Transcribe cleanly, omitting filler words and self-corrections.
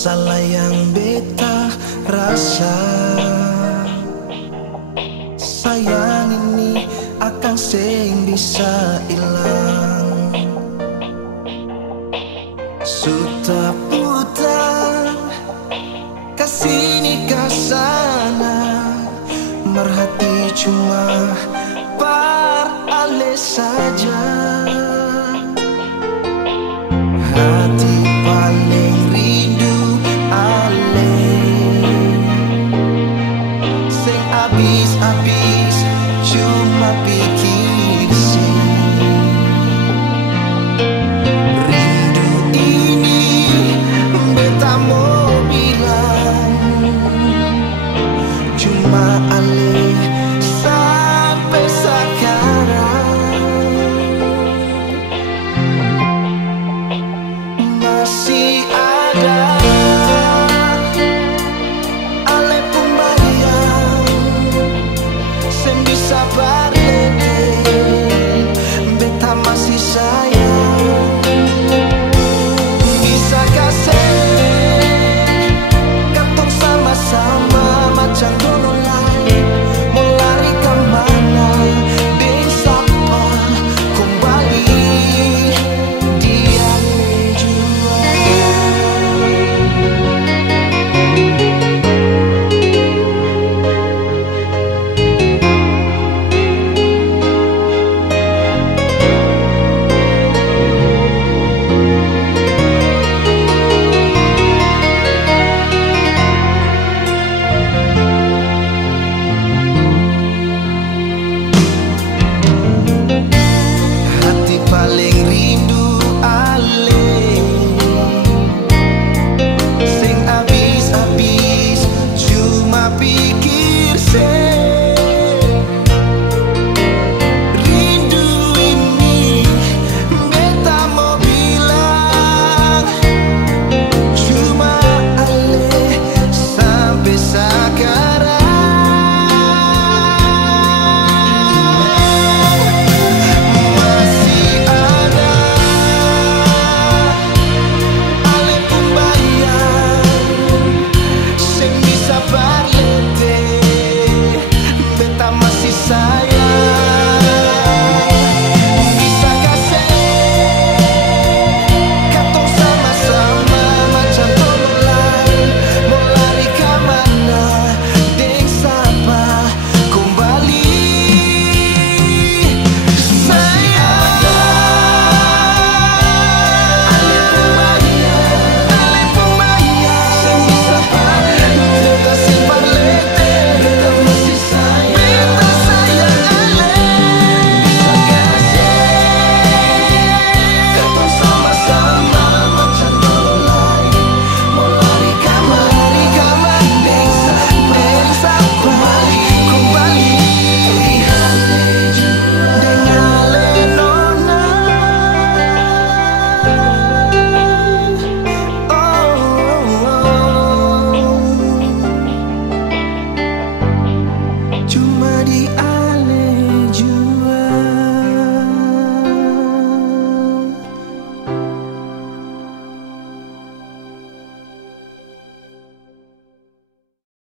Masalah yang beta rasa, sayang ini akan sing bisa hilang. Sudah putar kasih ke sana, merhati cuma par ale saja. Hati paling rindu ale, sing abis-abis cuma pikir sih. Rindu ini beta mau bilang, cuma ale sampai sekarang masih ada. Ale pun bayang sen bisa berlede, beta masih sayang. Bisa kasih katong sama-sama macam dulu lagi, mau lari kemana deng sapa kembali dia jua. Hati paling rindu ale, sing abis-abis cuma pikir sih. Rindu ini beta mau bilang, cuma ale sampai sekarang masih ada. Ale pun bayang sing bisa berlete, beta masih sayang. Bisa kasih katong sama-sama macam dulu lagi, mau lari kemana deng sapa kembali. Sayang, ale pun bayang sing bisa berlete, beta sing berlete, beta masih sayang. Beta sayang ale, bisa kasih katong sama-sama macam dulu lagi, mau lari kemana deng sapa kembali. Deng ale nona, cuma di